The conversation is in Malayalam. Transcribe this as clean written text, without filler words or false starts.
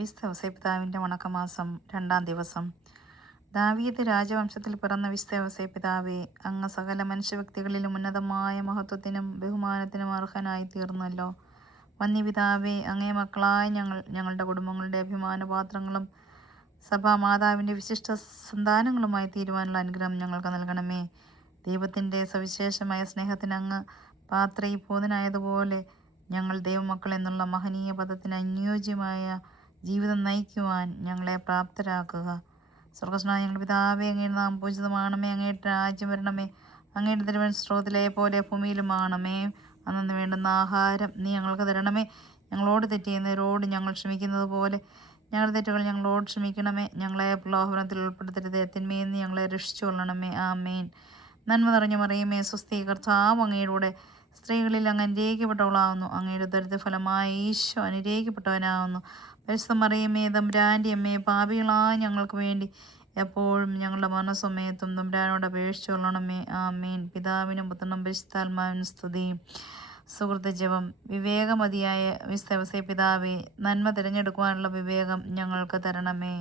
വിശുദ്ധ ഔസേപ്പിതാവിൻ്റെ വണക്കമാസം 2-ാം ദിവസം. ദാവീദ് രാജവംശത്തിൽ പിറന്ന വിശുദ്ധ ഔസേപ്പിതാവേ, അങ്ങ് സകല മനുഷ്യവ്യക്തികളിലും ഉന്നതമായ മഹത്വത്തിനും ബഹുമാനത്തിനും അർഹനായി തീർന്നല്ലോ. വന്യപിതാവേ, അങ്ങേ മക്കളായ ഞങ്ങളുടെ കുടുംബങ്ങളുടെ അഭിമാനപാത്രങ്ങളും സഭാമാതാവിൻ്റെ വിശിഷ്ട സന്താനങ്ങളുമായി തീരുവാനുള്ള അനുഗ്രഹം ഞങ്ങൾക്ക് നൽകണമേ. ദൈവത്തിൻ്റെ സവിശേഷമായ സ്നേഹത്തിന് അങ്ങ് പാത്രീഭൂതനായതുപോലെ ഞങ്ങൾ ദൈവമക്കൾ എന്നുള്ള മഹനീയ പദത്തിന് അനുയോജ്യമായ ജീവിതം നയിക്കുവാൻ ഞങ്ങളെ പ്രാപ്തരാക്കുക. സ്വർഗസ്നായ ഞങ്ങളുടെ പിതാവേ, അങ്ങയുടെ നാമം പൂജിതമാണമേ. അങ്ങയുടെ രാജ്യം വരണമേ. അങ്ങയുടെ തിരുവൻ സ്രോതത്തിലെ പോലെ ഭൂമിയിലുമാണമേ. അന്നു വേണ്ടുന്ന ആഹാരം നീ ഞങ്ങൾക്ക് തരണമേ. ഞങ്ങളോട് തെറ്റ് ചെയ്യുന്നവരോട് ഞങ്ങൾ ക്ഷമിക്കുന്നത് പോലെ ഞങ്ങളുടെ തെറ്റുകൾ ഞങ്ങളോട് ക്ഷമിക്കണമേ. ഞങ്ങളെ പ്രലോഭനത്തിൽ ഉൾപ്പെടുത്തരുത്, തിന്മയിൽ നിന്ന് ഞങ്ങളെ രക്ഷിച്ചു കൊള്ളണമേ. ആമേൻ. നന്മ നിറഞ്ഞ മറിയമേ, സ്വസ്തി, കർത്താവ് അങ്ങയുടെ കൂടെ സ്ത്രീകളിൽ അങ്ങ് അനുഗ്രഹിക്കപ്പെട്ടവളാവുന്നു. അങ്ങയുടെ ഉദരഫലമായ ഈശോ അനുഗ്രഹിക്കപ്പെട്ടവനാവുന്നു. പരിശുദ്ധ മറിയമേ, തമ്പുരാൻ്റെ അമ്മേ, പാപികളായ ഞങ്ങൾക്ക് വേണ്ടി എപ്പോഴും ഞങ്ങളുടെ മരണസമയത്തും തമ്പുരാനോട് അപേക്ഷിച്ചു കൊള്ളണമേ. ആമേൻ. പിതാവിനും പുത്രനും പരിശുദ്ധാത്മാവിനും സ്തുതി. സുഹൃത്ത് ജപം. വിവേകമതിയായ വിശുദ്ധ ഔസേപ്പിതാവേ, നന്മ തിരഞ്ഞെടുക്കുവാനുള്ള വിവേകം ഞങ്ങൾക്ക് തരണമേ.